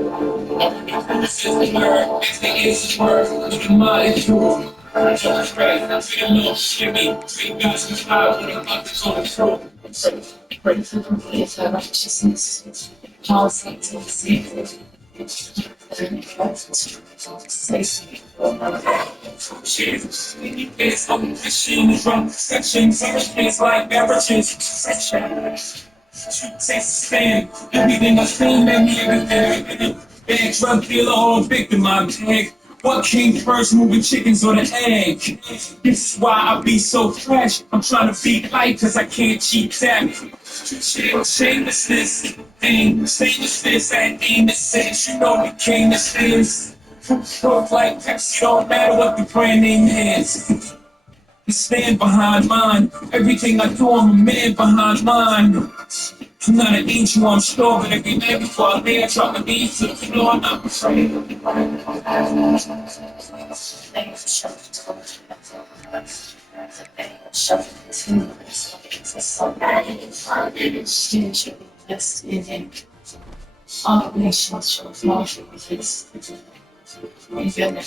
This is the word, it's the easiest word, look at my intro. So straight, that's the little shimmy. See guys can fly when I'm about to go to throat. Pray for complete righteousness. Policy to the sea. Jesus, it's on the machine from sections, it's like beverages, sections. Take stand, everything I seen made me everything. Bad drug dealer or victim, I'm tag. What came first, moving chickens or the egg? This is why I be so fresh. I'm trying to be light cause I can't cheat that. Shamelessness, shamelessness, and innocence. You know we came to this. Talk like Pepsi, don't matter what the brand name is. I stand behind mine. Everything I do, I'm a man behind mine. I'm not an angel, I'm sure, but every night before I lay, I drop my knees to the floor. I'm not afraid. All nations shall fall for his. We feel that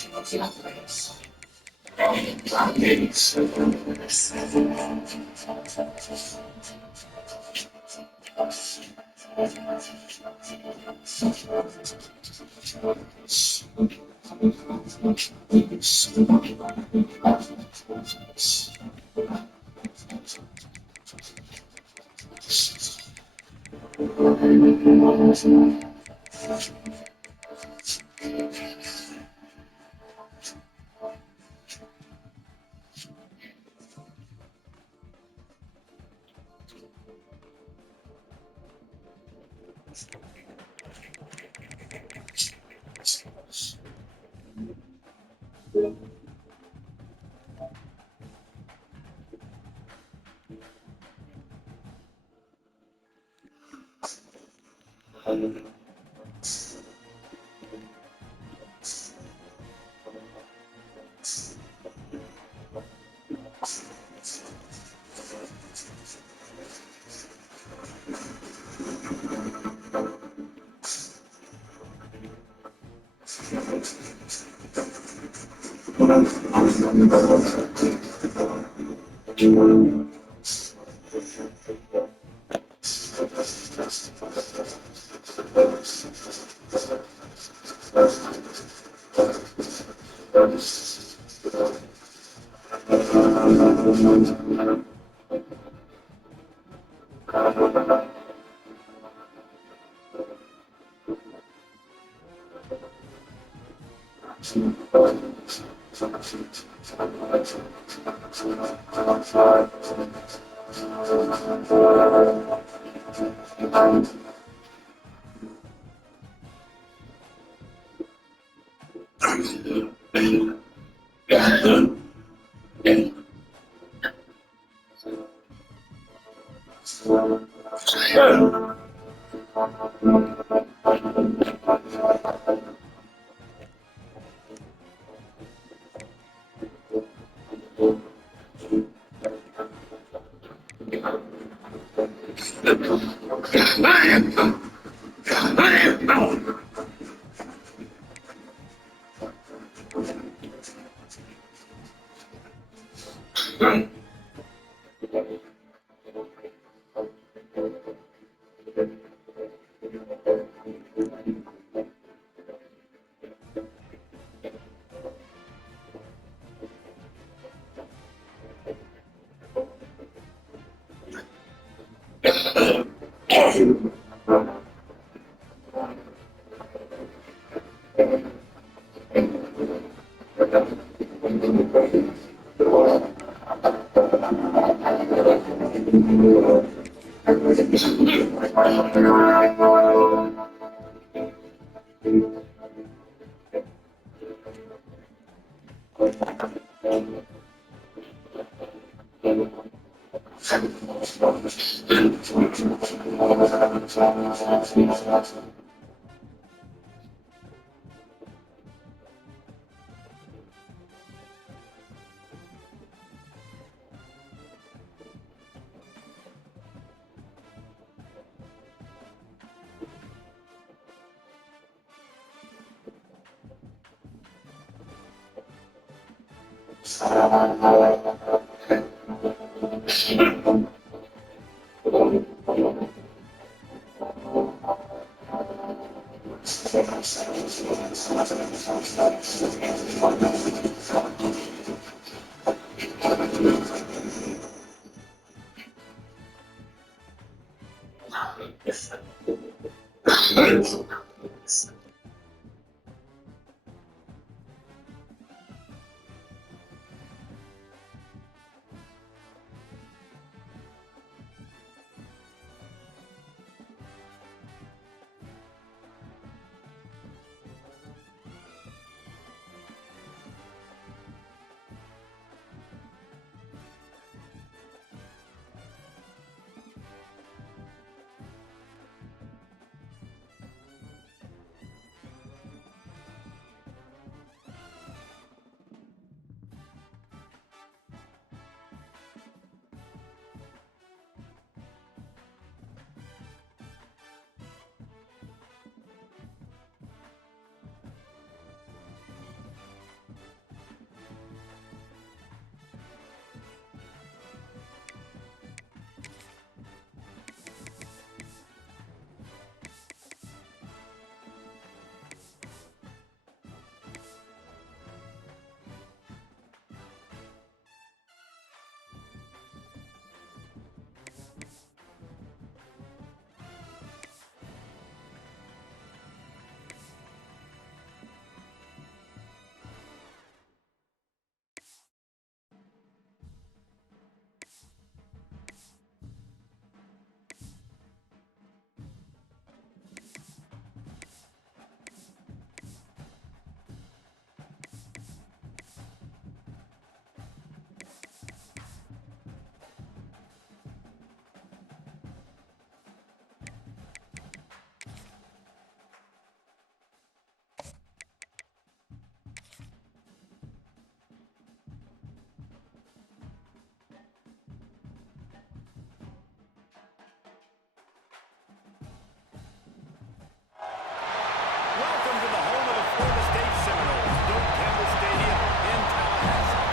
Welcome to the home of the Florida State Seminoles, Bill Campbell Stadium in Tallahassee.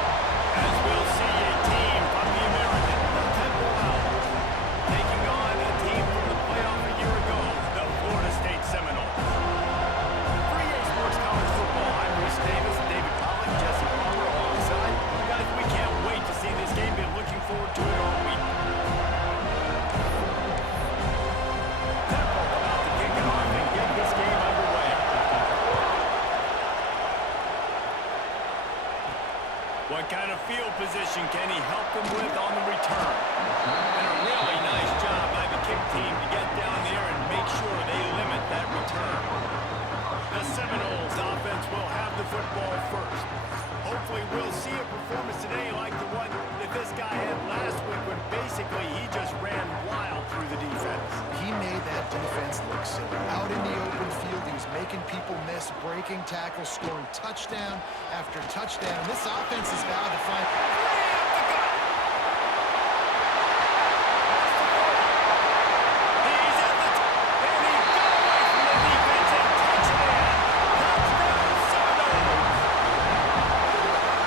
As we'll see a team from the American, the Temple Owls, taking on a team from the playoff a year ago, the Florida State Seminoles. For EA Sports College Football, I'm Reese Davis, David Pollock, Jesse Palmer alongside. Guys, we can't wait to see this game. Been looking forward to it all week. Temple about to kick it off and get this game underway. What kind of field position can he help them with on the return? And a really nice job by the kick team to get down there and make sure they limit that return. The Seminoles offense will have the football first. Hopefully we'll see a performance today like the one that this guy had last week when basically he just ran wild through the defense. He made that defense look silly. Out in the open field, he was making people miss, breaking tackles, scoring touchdown after touchdown. This offense is vowed to find... He's at the and he got away from the defense and touchdown. Touchdown Seminoles.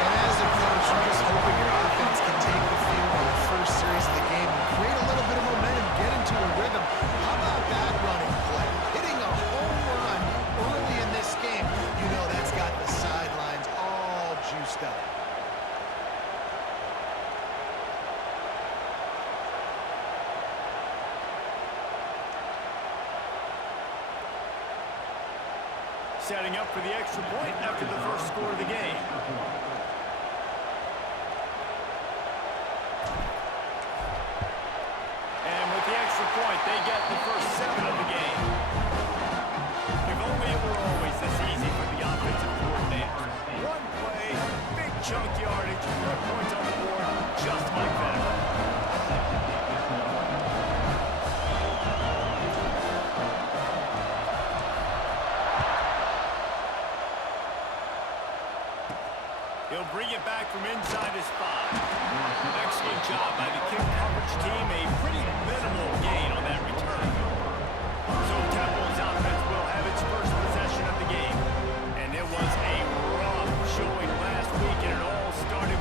And as a coach, you're just hoping your offense can take the field on the first series of the game and create a little bit of momentum, get into a rhythm. How about that running play? Hitting a home run early in this game. You know that's got the sidelines all juiced up. Setting up for the extra point after the first score of the game. And with the extra point, they get the first 7 of the game. If only it were always this easy for the offensive coordinator. One play, big chunk yardage, 4 points on the board, just like that. He'll bring it back from inside his 5. Excellent job by the kick coverage team. A pretty minimal gain on that return. So Temple's offense will have its first possession of the game. And it was a rough showing last week, and it all started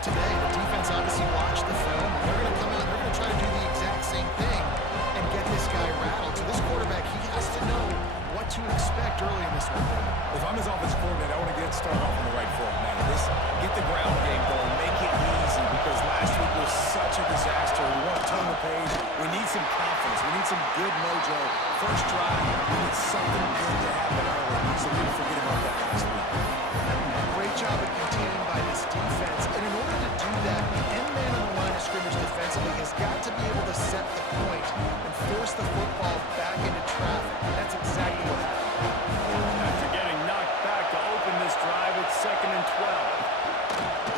out today. The defense obviously watched the film, and they're going to come out, they're going to try to do the exact same thing and get this guy rattled. So this quarterback, he has to know what to expect early in this one. If I'm his offensive coordinator, I want to get started off on the right foot, man. Get the ground game going, make it easy, because last week was such a disaster. We want to turn the page. We need some confidence. We need some good mojo. First drive, we need something good to happen early, so we don't forget about that next week. Great job of containing by this defense. And in order to do that, the end man on the line of scrimmage defensively has got to be able to set the point and force the football back into traffic. That's exactly what happened. After getting knocked back to open this drive, it's 2nd and 12.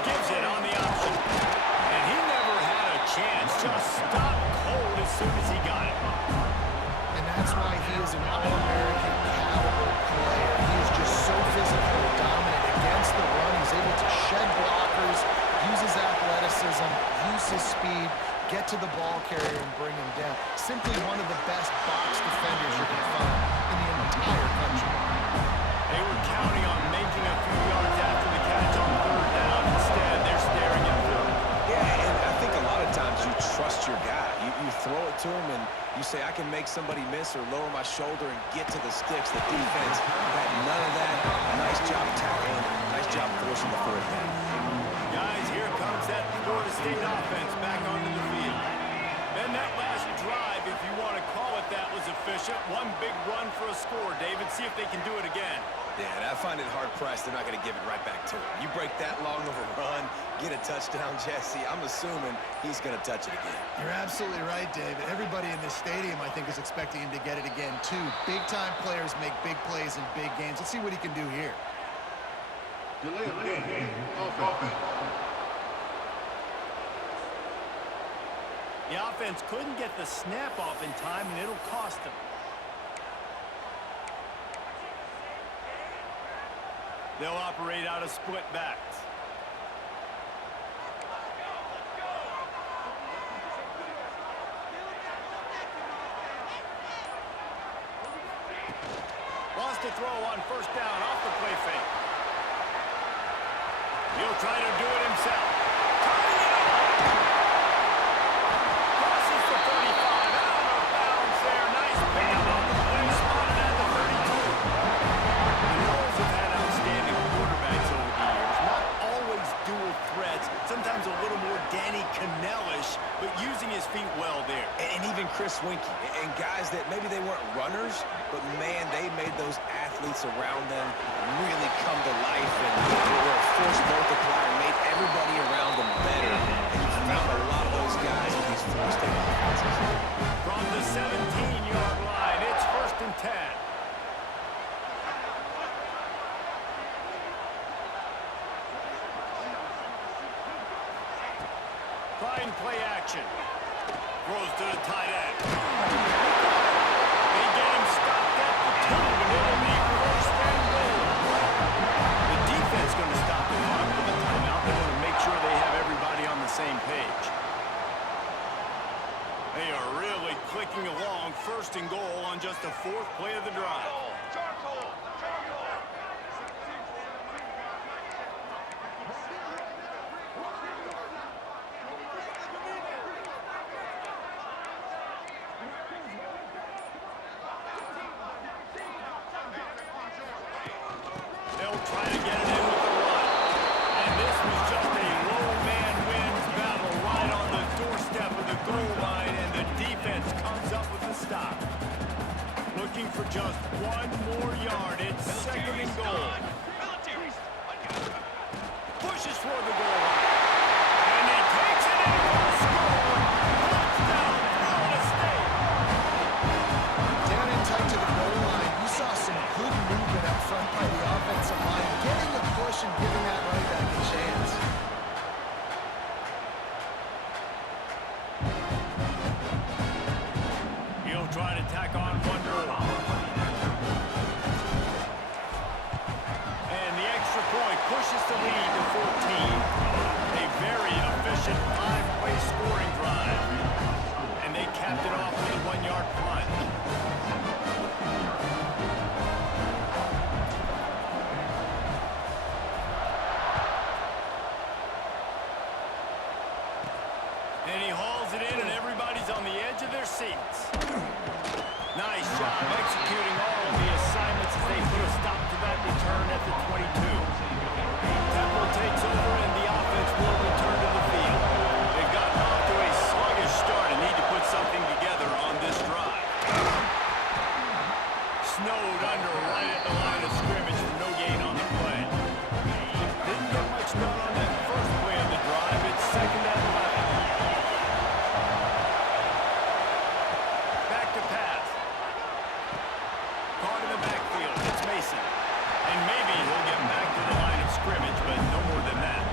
Gives it on the option. And he never had a chance. Just stopped cold as soon as he got it. And that's why he is an All-American caliber player. He is just so physically dominant against the run. He's able to shed blockers, use his athleticism, use his speed, get to the ball carrier and bring him down. Simply one of the best box defenders you're going to find in the entire country. They were counting on making a few yards after the catch on 3rd down. Instead, they're staring at 4th. Yeah, and I think a lot of times you trust your guy. You throw it to him and you say, I can make somebody miss or lower my shoulder and get to the sticks. The defense had none of that. Nice job tackling. Nice job forcing the 4th down. Guys, here comes that Florida State offense back onto the field. Then that last drive, if you want to call it that, was efficient. One big run for a score, David. See if they can do it again. Yeah, and I find it hard-pressed they're not going to give it right back to him. You break that long of a run, get a touchdown, Jesse, I'm assuming he's going to touch it again. You're absolutely right, David. Everybody in this stadium, I think, is expecting him to get it again, too. Big-time players make big plays in big games. Let's see what he can do here. The offense couldn't get the snap off in time, and it'll cost them. They'll operate out of split backs. Wants to throw on 1st down off the play fake. He'll try to do it himself. Crosses the 35. Out of bounds there. Nice pickup on the play. Spotted at the 32. The Noles have had outstanding quarterbacks over the years. Not always dual threats. Sometimes a little more Danny Cannell-ish, but using his feet well there. And even Chris Winkie, and guys that maybe they weren't runners, but man, they made those athletes around them really come to life, and they were a force multiplier, made everybody around them better. And you found a lot of those guys with these Florida State offenses. From the 17-yard line, it's 1st and 10. Trying play action. Throws to the tight end. They get him stopped at the 2, and it'll be 1st and goal. The defense going to stop the clock with a timeout. They want to make sure they have everybody on the same page. They are really clicking along. 1st and goal on just the 4th play of the drive. They'll try to get it in with the run. And this was just a low man wins battle right on the doorstep of the goal line, and the defense comes up with the stop. Looking for just one more yard. It's 2nd and goal. Pushes for the goal line. And he takes it in for a score. Touchdown, Florida State. Down in tight to the goal line, you saw some good movement up front by the offensive line, getting the push and giving that running back a chance. He'll try to tack on one more. And the extra point pushes the lead to 14. A very efficient 5-play scoring drive. And they capped it off with a 1-yard punt. And he hauls it in, and everybody's on the edge of their seats. Nice job executing all of the assignments as they put a stop to that return at the 22. Temple takes over, and the offense will return to the field. They've gotten off to a sluggish start and need to put something together on this drive. Snowed under right at the line of scrimmage for no gain on the play. Didn't get much done on that first play of the drive. It's second and 11. Back to pass. Caught in the backfield. It's Mason. And maybe he'll get back to the line of scrimmage, but no more than that.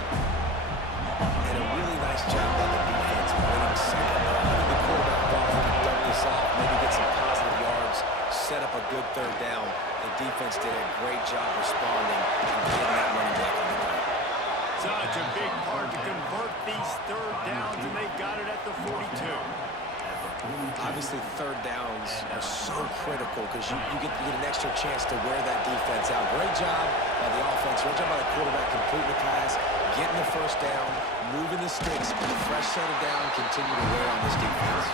And a really nice job by the defense winning second down. The quarterback thought he could dump this off, maybe get some positive yards, set up a good third down. The defense did a great job responding and getting that running back on the ground. Such a big part to convert these third downs, and they've got it at the 42. Obviously, third downs are so critical because you get an extra chance to wear that defense out. Great job by the offense. Great job by the quarterback completing the pass, getting the first down, moving the sticks, fresh set of down, continue to wear on this defense.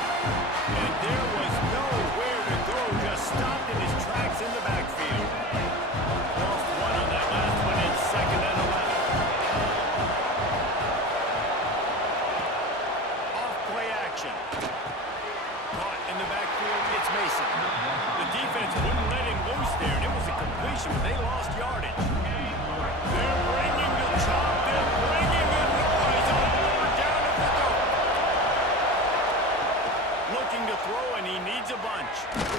And there was nowhere to go, just stopped in his tracks in the backfield. Lost one on that last one in second and 11. Off play action. Caught in the backfield, it's Mason. The defense wouldn't let him loose there, and it was a completion, but they lost yardage. They're bringing the chop, they're bringing the noise on third down at the goal. Looking to throw, and he needs a bunch. And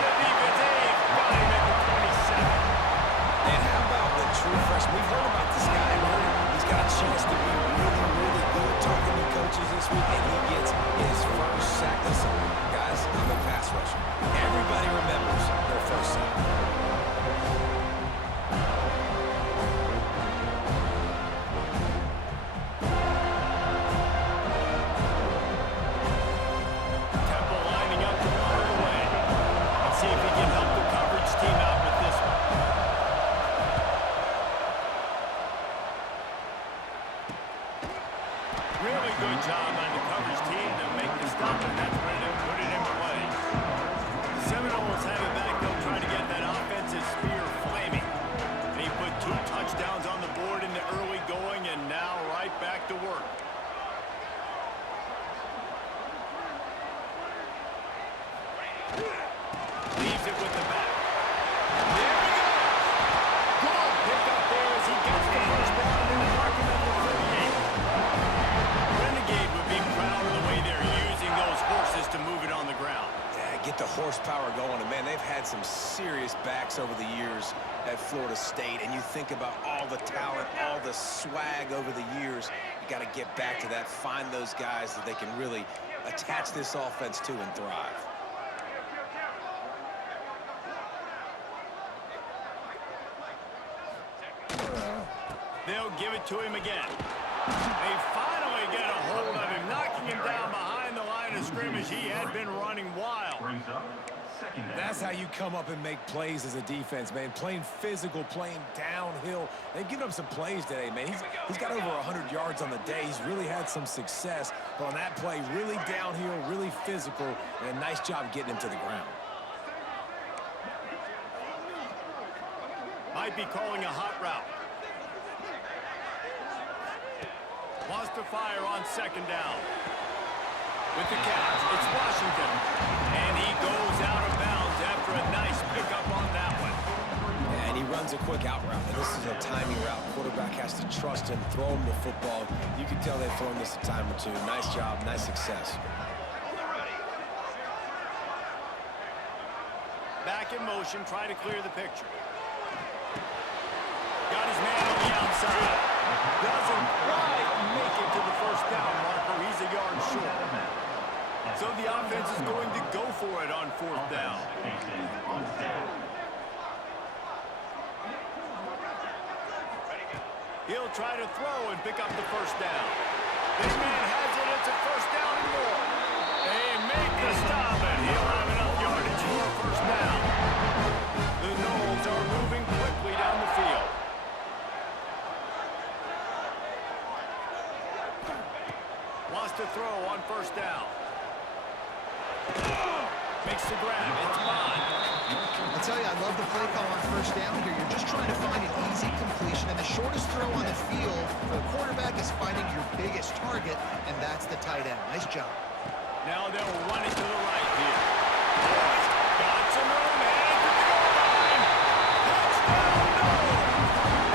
the defense got him at the 27. And how about the true freshman? We've heard about this guy. He's got a chance to be really, really good. Talking to coaches this week, and he gets his first sack. Listen, guys, I'm a pass rusher. Everybody remembers their first sack. Temple lining up to fire away. Let's see if he can help the coverage team out with this one. Really good job on the coverage team to make the stop, and that's where they put it in play. The Seminoles have it back. They'll try to get that offensive spear flaming. They put 2 touchdowns on the board in the early going, and now right back to work. Leaves it with the back. There he goes! Good pick up there as he gets the first down and mark him at the 38. Renegade would be proud of the way they're using those horses to move it on the ground. Yeah, get the horsepower going. And, man, they've had some serious backs over the years at Florida State. And you think about all the talent, all the swag over the years. You got to get back to that, find those guys that they can really attach this offense to and thrive. They'll give it to him again. They finally get a hold of him, knocking him down behind the line of scrimmage. He had been running wild. That's how you come up and make plays as a defense, man. Playing physical, playing downhill. They've given up some plays today, man. He's got over 100 yards on the day. He's really had some success. But on that play, really downhill, really physical, and a nice job getting him to the ground. Might be calling a hot route. Wants to fire on second down. With the catch, it's Washington. And he goes out of bounds after a nice pickup on that one. Yeah, and he runs a quick out route. And this is a timing route. Quarterback has to trust him, throw him the football. You can tell they've thrown this a time or two. Nice job, nice success. Back in motion, trying to clear the picture. Got his man on the outside. Doesn't quite make it to the first down marker. He's a yard short. So the offense is going to go for it on fourth down. He'll try to throw and pick up the first down. This man has it. It's a first down and more. They make the stop, and he'll have enough yardage for a first down. The Noles are moving quickly down the field. to throw on first down. Makes the grab. It's Bond. I'll tell you, I love the play call on first down here. You're just trying to find an easy completion, and the shortest throw on the field for a quarterback is finding your biggest target, and that's the tight end. Nice job. Now they'll run it to the right here. Got some room, and to the goal line. Touchdown, no!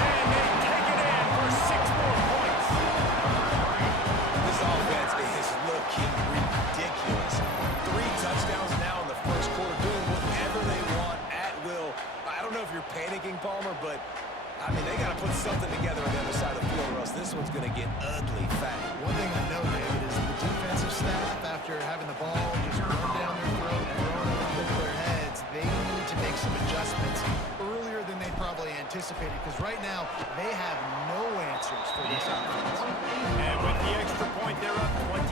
And they take it in for 6 more points. This offense is looking ridiculous. 3 touchdowns now in the first quarter, doing whatever they want at will. I don't know if you're panicking, Palmer, but I mean, they got to put something together on the other side of the field, or else this one's going to get ugly fast. One thing I know, David, is the defensive staff, after having the ball just run down their throat and thrown it over their heads, they need to make some adjustments earlier than they probably anticipated, because right now they have no answers for this offense. And with the extra point, they're up 21-0.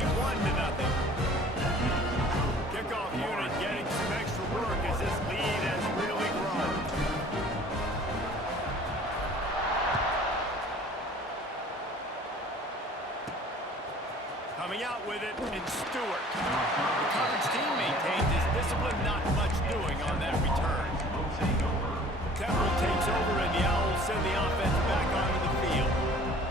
Kickoff unit getting some extra work as this lead has really grown. Coming out with it, it's Stewart. The coverage team maintains his discipline, not much doing on that return. Temple takes over, and the Owls send the offense back onto the field.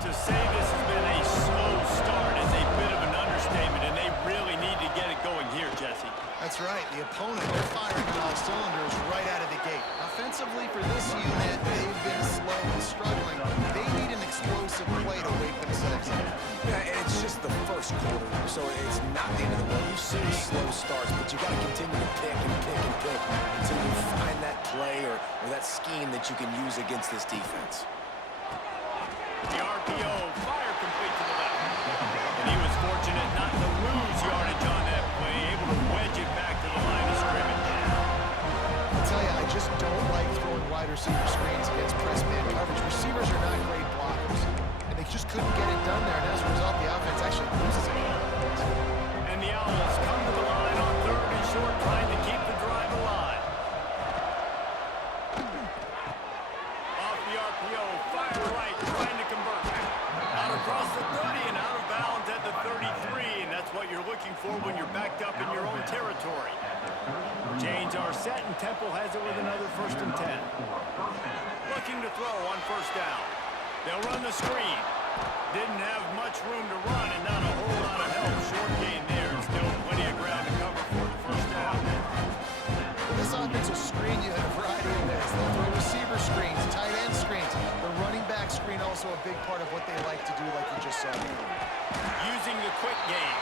To say this has been a slow start is a bit of an understatement, and they really need to get it going here, Jesse. That's right. The opponent, they're firing on all cylinders right out of the gate. Offensively, for this unit, they've been slow and struggling. They need an explosive play to wake themselves up. Yeah, and it's just the first quarter, so it's not the end of the world. You see slow starts, but you got to continue to pick and pick and pick until you find that play or that scheme that you can use against this defense. The RPO, fire complete to the left. And he was fortunate not to lose yardage on that play, able to wedge it back to the line of scrimmage. I'll tell you, I just don't like throwing wide receiver screens against press man coverage. Receivers are not great blockers, and they just couldn't get it done there, and as a result, the offense actually loses it. And the Owls come to the line on 3rd and short, trying to keep the drive alive. Off the RPO, fire right, trying to convert. Out across the 30 and out of bounds at the 33, and that's what you're looking for when you're backed up in your own territory. Chains are set, and Temple has it with another 1st and 10. Looking to throw on first down. They'll run the screen. Didn't have much room to run and not a whole lot of help. Short gain there, and still plenty of ground to cover for the first down. This offense will screen you in a variety of ways. They'll throw receiver screens, tight end screens. The running back screen also a big part of what they like to do, like you just said. Using the quick game.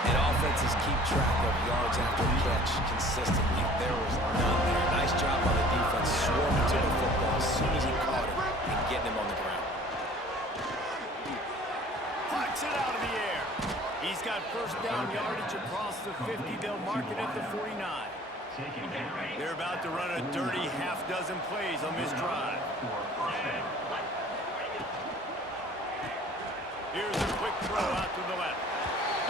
And offenses keep track of yards after catch consistently. There was none there. Nice job by the defense swarming to the football as soon as he caught it and getting him on the ground. Plucks it out of the air. He's got first down yardage across the 50. They'll mark it at the 49. They're about to run a dirty half-dozen plays on this drive. Here's a quick throw out to the left.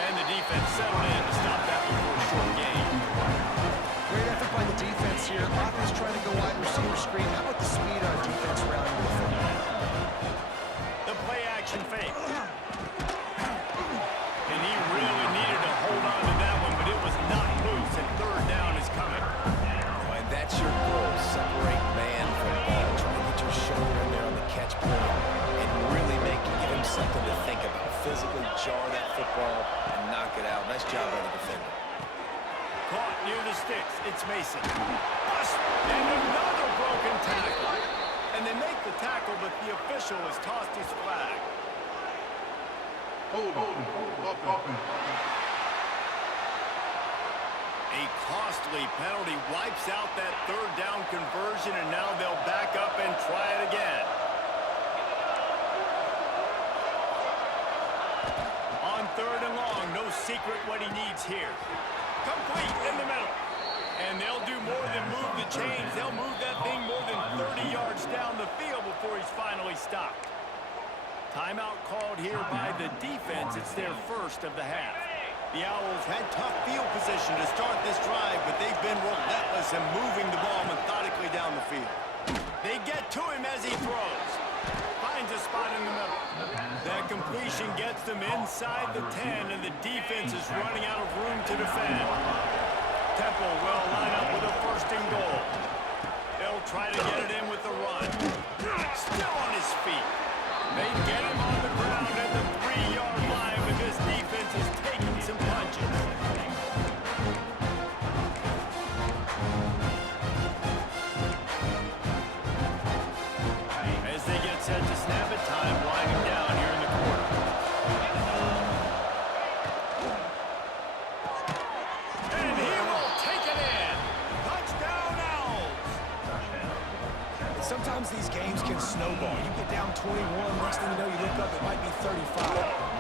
And the defense settled in to stop that before a short gain. Great effort by the defense here. Offense trying to go wide receiver screen. How about the speed on defense rallying with it? The play action fake. And he really needed to hold on to that one, but it was not loose, and 3rd down is coming. And that's your goal. Separate man from ball. Try to get your shoulder in there on the catch point and really give him something to think about. Physically jar that football and knock it out. Nice job by the defender. Caught near the sticks. It's Mason. Bust, and another broken tackle. And they make the tackle, but the official has tossed his flag. A costly penalty wipes out that 3rd down conversion, and now they'll back up and try it again. On 3rd and long, no secret what he needs here. Complete in the middle. And they'll do more than move the chains. They'll move that thing more than 30 yards down the field before he's finally stopped. Timeout called here by the defense. It's their first of the half. The Owls had tough field position to start this drive, but they've been relentless in moving the ball methodically down the field. They get to him as he throws. finds a spot in the middle. That completion gets them inside the 10, and the defense is running out of room to defend. Temple will line up with a first and goal. They'll try to get it in with the run. Still on his feet. They get him on the ground at the 3-yard line, but this defense is taking some punches. As they get set to snap it, time winding down here in the quarter. And he will take it in. Touchdown Owls. Sometimes these games can snowball. You get down 21, next thing you know, you look up, it might be 35.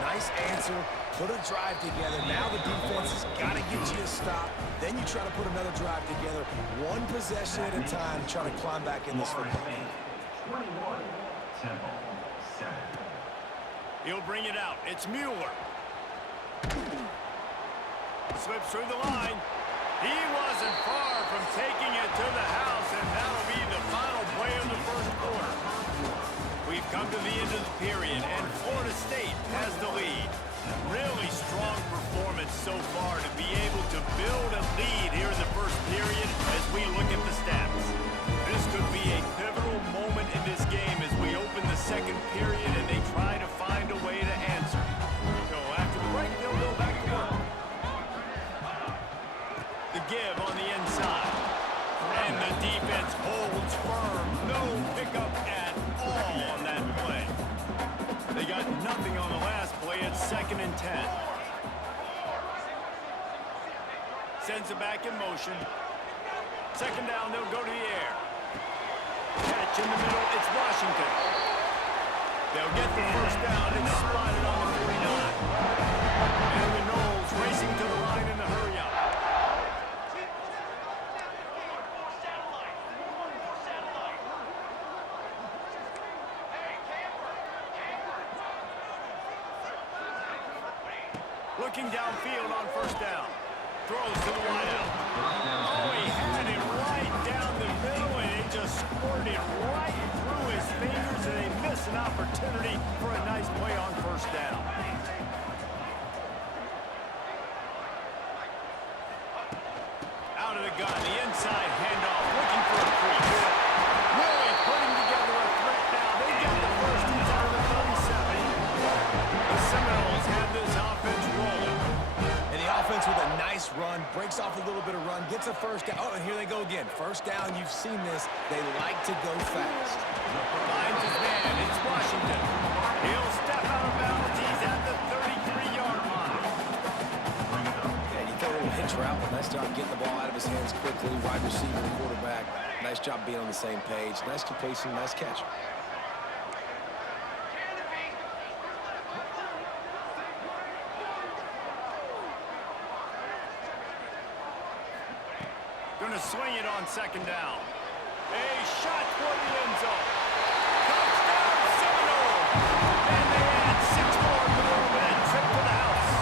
Nice answer, put a drive together. Now the defense has got to get you to stop. Then you try to put another drive together, one possession at a time, trying to climb back in this football game. 21, Temple, 7. He'll bring it out. It's Mueller. Slips through the line. He wasn't far from taking it to the house, and that'll be the final play of the first quarter. We've come to the end of the period, and Florida State has the lead. Really strong performance so far to be able to build a lead here in the first period as we look at the stats. This could be a pivotal moment in this game as we open the second period and they try to find a way to answer. So after the break, they'll go back to work. The give on the inside. And the defense holds firm. No pickup at all on that play. They got nothing on the last play. It's 2nd and 10. Sends it back in motion. 2nd down, they'll go to the air. Catch in the middle, it's Washington. They'll get the first down. It's spotted on the 49. And the Knowles racing to the line in the hurry-up. Looking downfield on first down. Throws to the wideout. Oh, he had it right down the middle, and it just squirted right through his fingers, and they miss an opportunity for a nice play on first down. Out of the gun, the inside handoff, looking for a crease. Really putting together a threat now. They get the first inside of the 37. The Seminoles have this offense rolling. And the offense with a nice run, breaks off a little bit of run, gets a first down. Oh, and here they go again. First down, you've seen this. They like to go fast. Finds his man. It's Washington. He'll step out of bounds. He's at the 33-yard line. And you throw a little hitch route. Nice job getting the ball out of his hands quickly. Wide receiver, quarterback. Nice job being on the same page. Nice completion, nice catch. Going to swing it on 2nd down. A shot toward the end zone. Touchdown, Seminoles! And they add 6 more to the win. Trip to the house.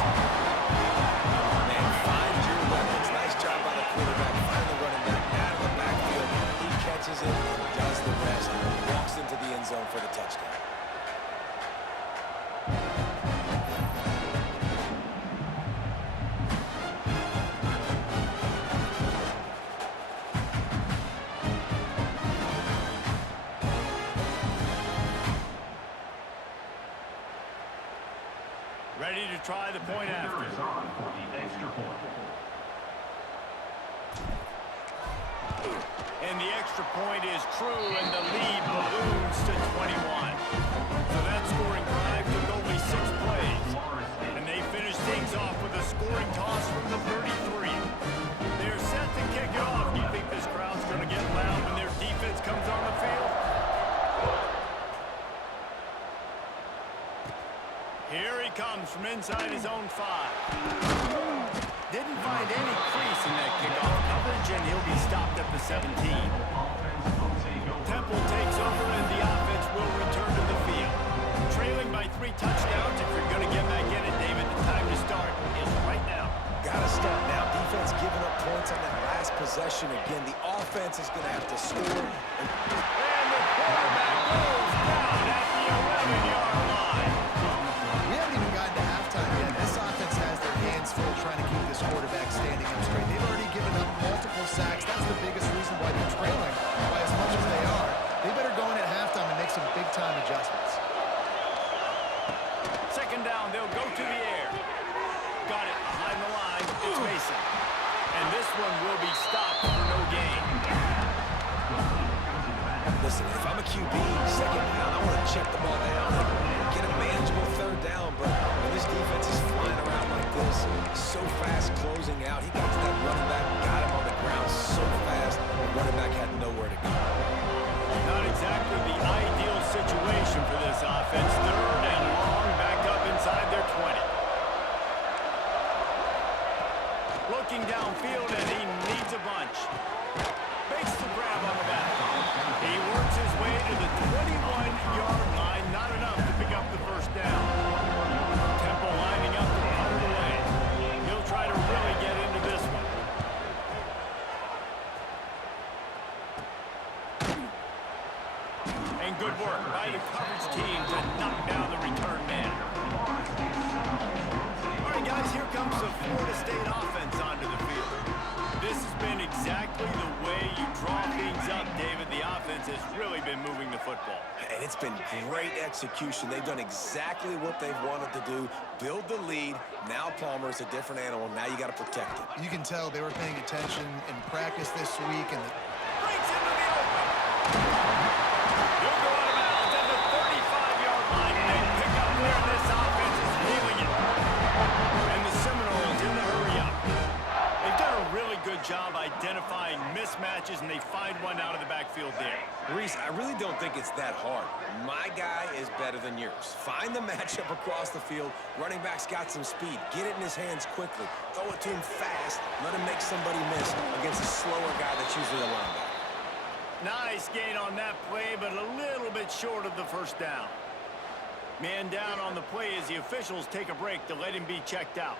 Man, find your weapons. Nice job by the quarterback. Find the running back out of the backfield. He catches it and does the rest. Walks into the end zone for the touchdown. Ready to try the point after. Is on for the extra point. And the extra point is true, and the lead balloons to 21. So that scoring drive took only 6 plays. And they finish things off with a scoring toss from the 33. They're set to kick it off. Do you think this crowd's going to get loud when their defense comes on the field? Here he comes from inside his own 5. Didn't find any crease in that kickoff coverage, and he'll be stopped at the 17. Temple takes over, and the offense will return to the field. Trailing by 3 touchdowns. If you're going to get back in it, David, the time to start is right now. Got to start now. Defense giving up points on that last possession. Again, the offense is going to have to score. And the quarterback goes down at the 11. one will be stopped for no gain. Listen, if I'm a QB, second down, I want to check the ball down and get a manageable third down. But when this defense is flying around like this, so fast closing out, he got to that running back, got him on the ground so fast, the running back had nowhere to go. Not exactly the ideal situation for this offense. Third and long, back up inside their 20. Looking downfield, and he needs a bunch. Makes the grab on the back. He works his way to the 21-yard line. Not enough to pick up the first down. Temple lining up to punt it away. He'll try to really get into this one. And good work by the coverage team to knock down the return man. All right, guys, here comes the Florida State offense onto the field. This has been exactly the way you draw things up, David. The offense has really been moving the football. And it's been great execution. They've done exactly what they've wanted to do. Build the lead. Now Palmer's a different animal. Now you got to protect it. You can tell they were paying attention in practice this week. And Breaks into the open. He'll go out of bounds at the 35-yard line. And they pick up where this offense is feeling it. And the Seminoles in the hurry up. They've done a really good job identifying mismatches, and they find one out of the backfield there. Reese, I really don't think it's that hard. My guy is better than yours. Find the matchup across the field. Running back's got some speed. Get it in his hands quickly. Throw it to him fast. Let him make somebody miss against a slower guy that's usually a linebacker. Nice gain on that play, but a little bit short of the first down. Man down on the play as the officials take a break to let him be checked out.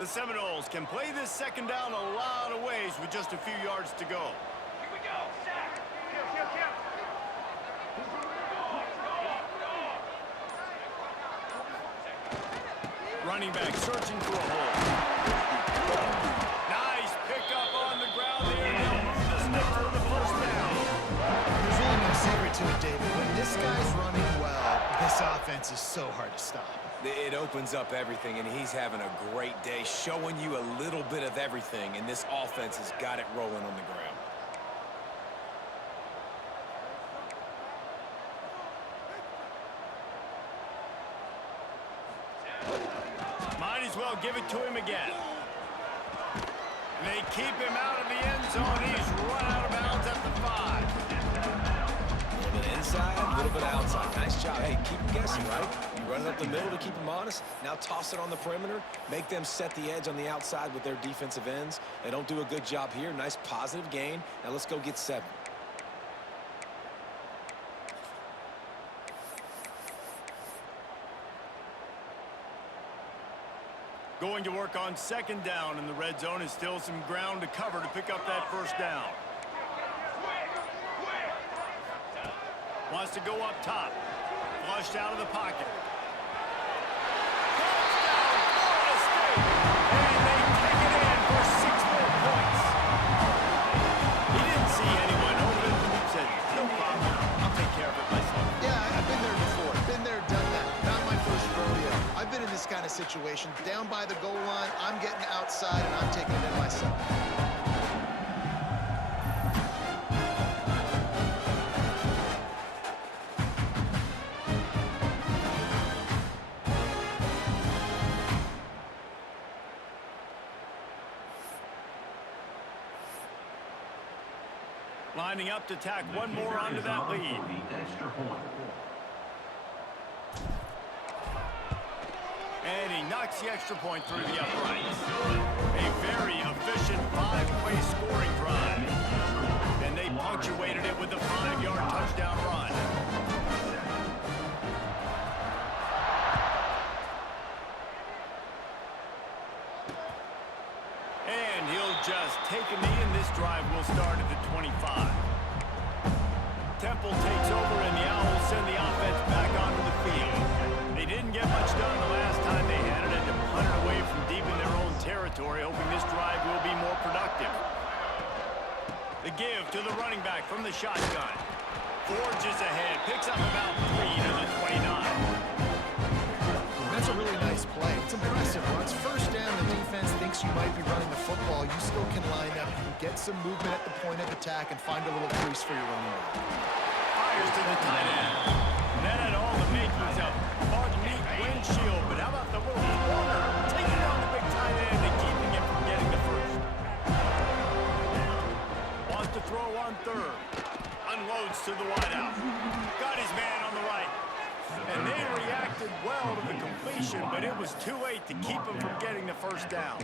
The Seminoles can play this second down a lot of ways with just a few yards to go. Here we go, sack. Running back searching for a hole. Nice pickup on the ground there. They'll move the stick for the first down. there's really no secret to it, David. When this guy's running well, this offense is so hard to stop. It opens up everything, and he's having a great day, showing you a little bit of everything, and this offense has got it rolling on the ground. Might as well give it to him again. They keep him out of the end zone. He's run out of bounds at the 5. A little bit inside, a little bit outside. Nice job. Hey, keep them guessing, right? You run it up the middle to keep them honest. Now toss it on the perimeter. Make them set the edge on the outside with their defensive ends. They don't do a good job here. Nice positive gain. Now let's go get 7. Going to work on second down in the red zone, and still some ground to cover to pick up that first down. Wants to go up top. Flushed out of the pocket. Touchdown, Florida State! And they take it in for 6 more points. He didn't see anyone open. Said, no problem. I'll take care of it myself. Yeah, I've been there before. Been there, done that. Not my first rodeo. I've been in this kind of situation. Down by the goal line, I'm getting outside, and I'm taking it in myself. Lining up to tack one more onto that lead. And he knocks the extra point through the uprights. A very efficient 5-play scoring drive. And they punctuated it with a 5-yard touchdown run. And he'll just take a knee, and this drive will start at the 25. Temple takes over, and the Owls send the offense back onto the field. They didn't get much done the last time they had it, and to punt it away from deep in their own territory, hoping this drive will be more productive. The give to the running back from the shotgun. Forges ahead. Picks up about 3 to the 29. That's a really nice play. It's impressive. Once first down, the defense thinks you might be running the football. You still can line up, you can get some movement at the point of attack, and find a little crease for your running back. Fires to the tight end. That had all the makings of hard meat windshield, but how about the little corner? Taking on the big tight end and keeping him from getting the first. Wants to throw on third. Unloads to the wideout. Got his man on the right. And they reacted well to the completion, but it was too late to keep him from getting the first down.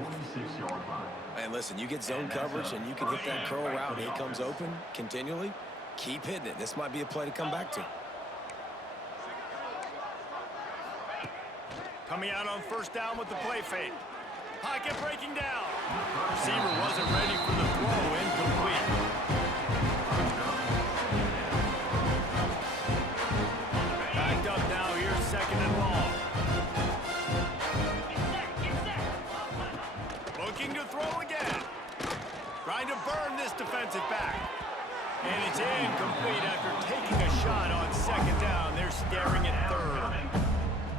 And listen, you get zone coverage and you can hit that curl route and he comes open continually. Keep hitting it. This might be a play to come back to. Coming out on first down with the play fake. Pocket breaking down. Receiver wasn't ready for the throw. Incomplete. Backed up now. Here's second and long. Looking to throw again. Trying to burn this defensive back. And it's incomplete after taking a shot on second down. They're staring at third.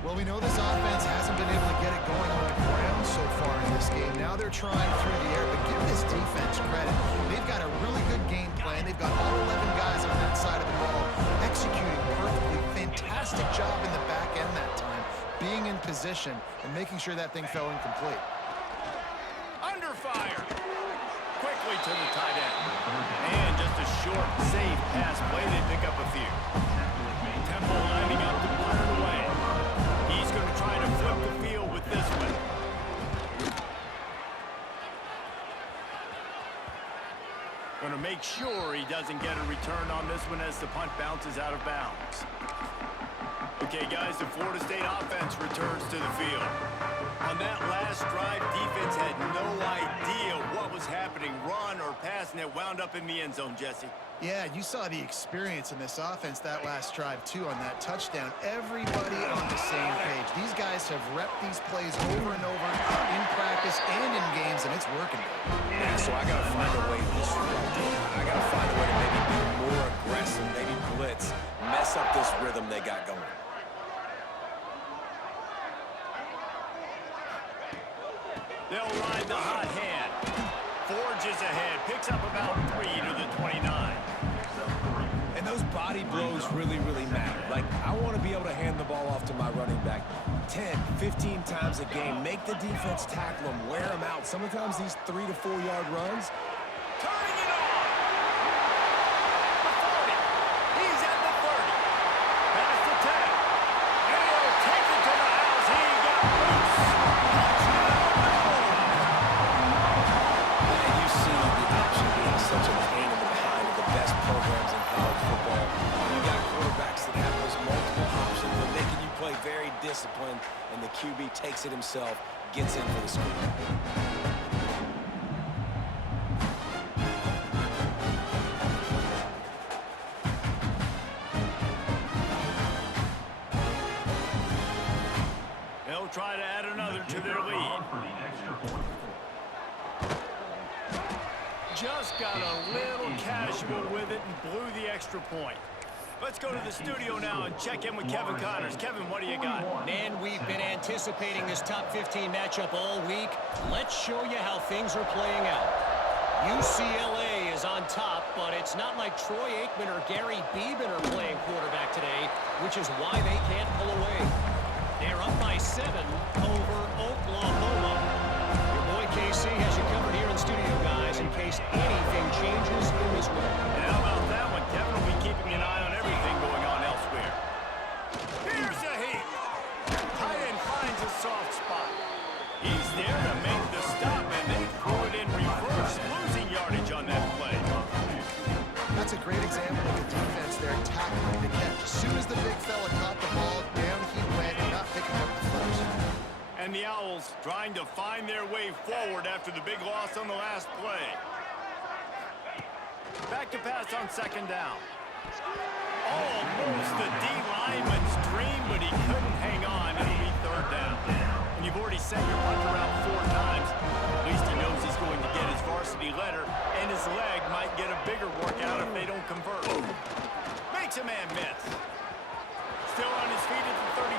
Well, we know this offense hasn't been able to get it going on the ground so far in this game. Now they're trying through the air, but give this defense credit. They've got a really good game plan. They've got all 11 guys on that side of the ball executing perfectly. Fantastic job in the back end that time, being in position and making sure that thing fell incomplete. Under fire. Quickly to the tight end. And just a short, safe pass play. They pick up a few. Temple lining up to punt it away. He's going to try to flip the field with this one. Going to make sure he doesn't get a return on this one as the punt bounces out of bounds. Okay, guys, the Florida State offense returns to the field. On that last drive, defense had no idea what was happening, run or pass, and it wound up in the end zone, Jesse. Yeah, you saw the experience in this offense that last drive, too, on that touchdown. Everybody on the same page. These guys have repped these plays over and over in practice and in games, and it's working. Yeah, so I got to find a way to disrupt it. I got to find a way to maybe be more aggressive, maybe blitz, mess up this rhythm they got going. They'll ride the hot hand. Forges ahead. Picks up about 3 to the 29. And those body blows really, really matter. Like, I want to be able to hand the ball off to my running back 10, 15 times a game. Make the defense tackle them, wear them out. Sometimes these 3 to 4 yard runs. Turning it on. The 40. He's at the 30. Past the 10. And he'll take it to the house. He got loose. And you see the option being such a pain in the behind of the best programs in college football. You got quarterbacks that have those multiple options. They're making you play very disciplined, and the QB takes it himself, gets in for the score. They'll try to add another to their lead. Just got a little casual with it and blew the extra point. Let's go to the studio now and check in with Kevin Connors. Kevin, what do you got? And we've been anticipating this top 15 matchup all week. Let's show you how things are playing out. UCLA is on top, but it's not like Troy Aikman or Gary Beeman are playing quarterback today, which is why they can't pull away. They're up by 7 over Oklahoma. Your boy KC has you covered here in studio, guys, in case anything changes in this one. And how about that one? Kevin will be keeping an eye on everything going on elsewhere. Here's a heat. Tight end finds a soft spot. He's there to make the stop, and they throw it in reverse, losing yardage on that play. That's a great example of the defense there tackling the catch. As soon as the big fella caught the ball, down he went, not picking up the first. And the Owls trying to find their way forward after the big loss on the last play. Back to pass on second down. Almost the D lineman's dream, but he couldn't hang on. It'll be third down. And you've already sent your punter out 4 times. At least he knows he's going to get his varsity letter, and his leg might get a bigger workout if they don't convert. Makes a man miss. Still on his feet at the 35.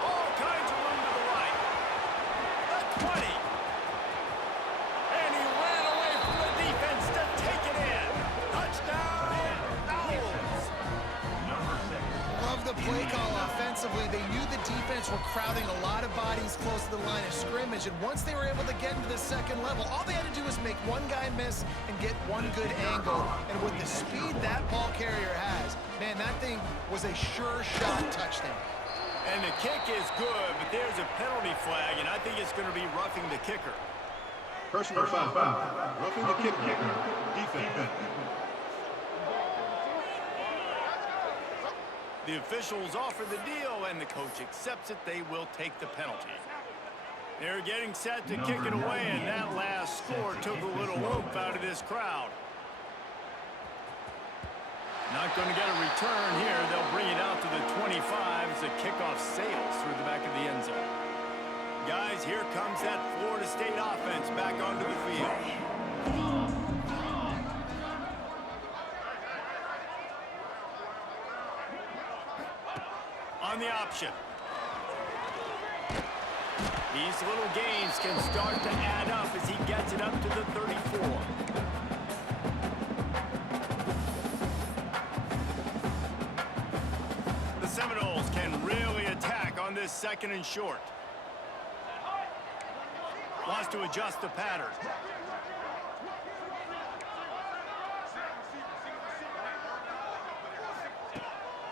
All kinds of room to the right. The 20. And he ran away from the defense to take it in. Touchdown, Owls. Love the play call offensively. They knew the defense were crowding a lot of bodies close to the line of scrimmage, and once they were able to get into the second level, all they had to do was make one guy miss and get one good angle. And with the speed that ball carrier has, man, that thing was a sure shot touchdown. And the kick is good, but there's a penalty flag, and I think it's going to be roughing the kicker. Personal foul. Roughing the kicker. Defense. The officials offer the deal, and the coach accepts it. They will take the penalty. They're getting set to kick it away, and that last score took a little oomph out of this crowd. Not going to get a return here. They'll bring it out to the 25 as the kickoff sails through the back of the end zone. Guys, here comes that Florida State offense back onto the field. On the option. These little gains can start to add up as he gets it up to the 34. The Seminoles can really attack on this second and short. Wants to adjust the pattern.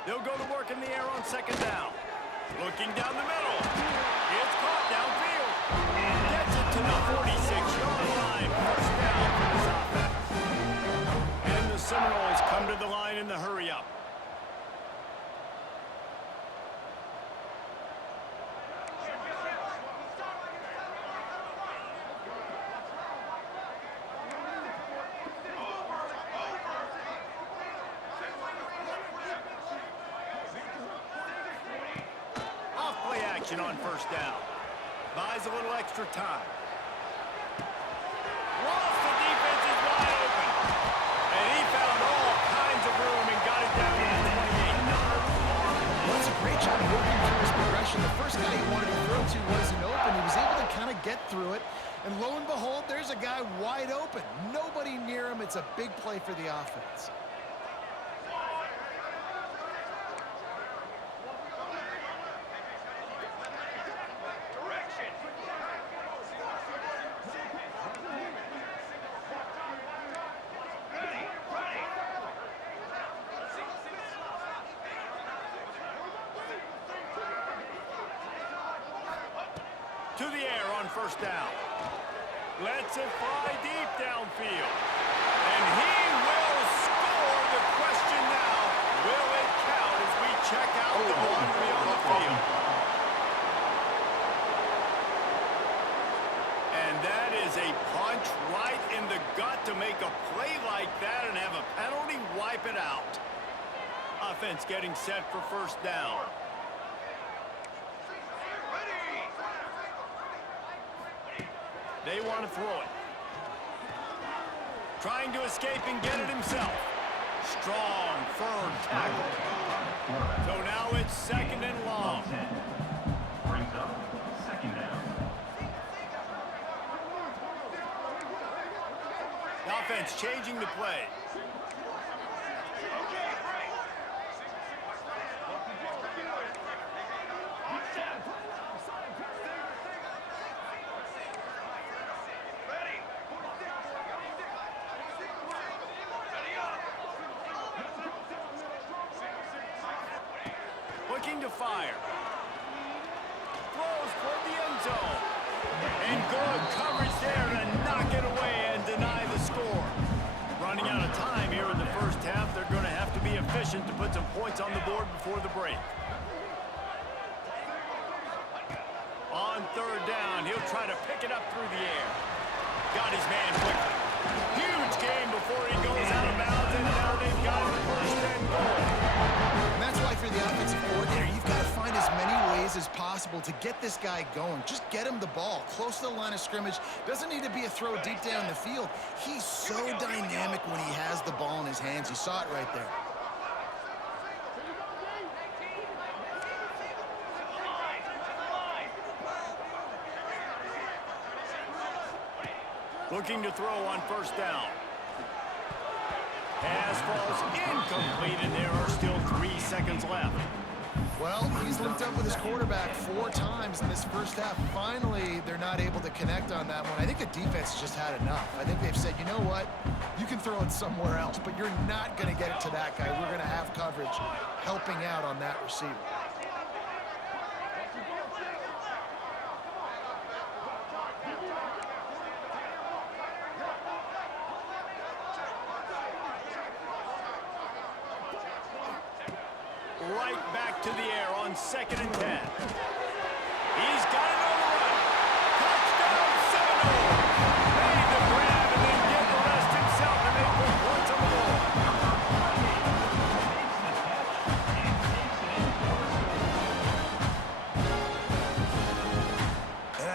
They'll go to work in the air on second down. Looking down the middle. It's caught downfield. Gets it to the 46-yard line. First down for this offense. And the Seminoles come to the line in the hurry-up. On first down. Buys a little extra time. Ross, the defense is wide open. And he found all kinds of room and got it down to the 28. Well, that's a great job working through his progression. The first guy he wanted to throw to wasn't open. He was able to kind of get through it. And lo and behold, there's a guy wide open. Nobody near him. It's a big play for the offense. To the air on first down. Lets it fly deep downfield. And he will score. The question now, will it count as we check out the laundry on the field? And that is a punch right in the gut to make a play like that and have a penalty wipe it out. Offense getting set for first down. They want to throw it. Trying to escape and get it himself. Strong, firm tackle. So now it's second and long. Brings up second down. The offense changing the play. Looking to fire. Throws toward the end zone. And good coverage there to knock it away and deny the score. Running out of time here in the first half. They're going to have to be efficient to put some points on the board before the break. On third down, he'll try to pick it up through the air. Got his man quickly. Huge game before he goes out of bounds, and now they've got him first and goal. And that's why for the offensive coordinator, you've got to find as many ways as possible to get this guy going. Just get him the ball close to the line of scrimmage. Doesn't need to be a throw deep down the field. He's so dynamic when he has the ball in his hands. You saw it right there. Looking to throw on first down. Pass falls incomplete, and there are still 3 seconds left. Well, he's linked up with his quarterback 4 times in this first half. Finally, they're not able to connect on that one. I think the defense has just had enough. I think they've said, you know what? You can throw it somewhere else, but you're not going to get it to that guy. We're going to have coverage helping out on that receiver. Right back to the air on 2nd and 10. He's got it on the run. Touchdown Seminoles. Made the grab and then get the rest himself, and they put points on the board.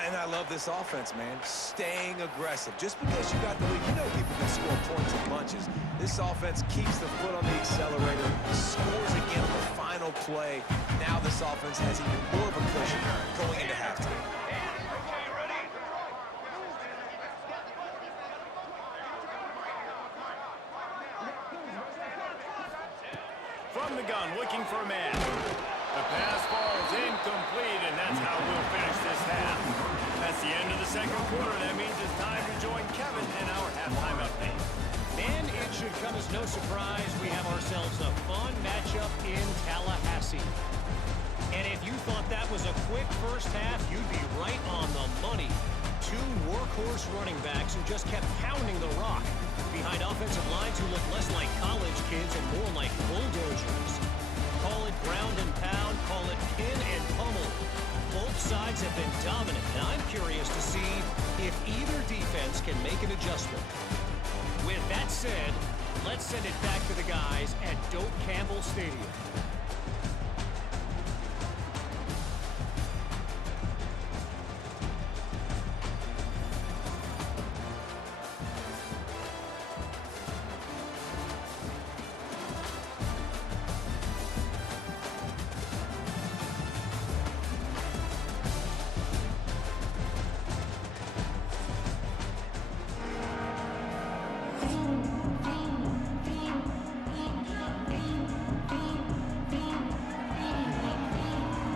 And I love this offense, man. Staying aggressive. Just because you got the lead, you know people can score points in bunches. This offense keeps the foot on the accelerator, scores again on the final play. Now this offense has even more of a cushion going into halftime. From the gun, looking for a man. The pass falls incomplete, and that's how we'll finish this half. That's the end of the second quarter. That means it's time to join Kevin in our halftime update. And it should come as no surprise we have ourselves a fun matchup in Tallahassee. And if you thought that was a quick first half, you'd be right on the money. 2 workhorse running backs who just kept pounding the rock behind offensive lines who look less like college kids and more like bulldozers. Call it ground and pound, call it pin and pummel. Both sides have been dominant, and I'm curious to see if either defense can make an adjustment. With that said, let's send it back to the guys at Doak Campbell Stadium.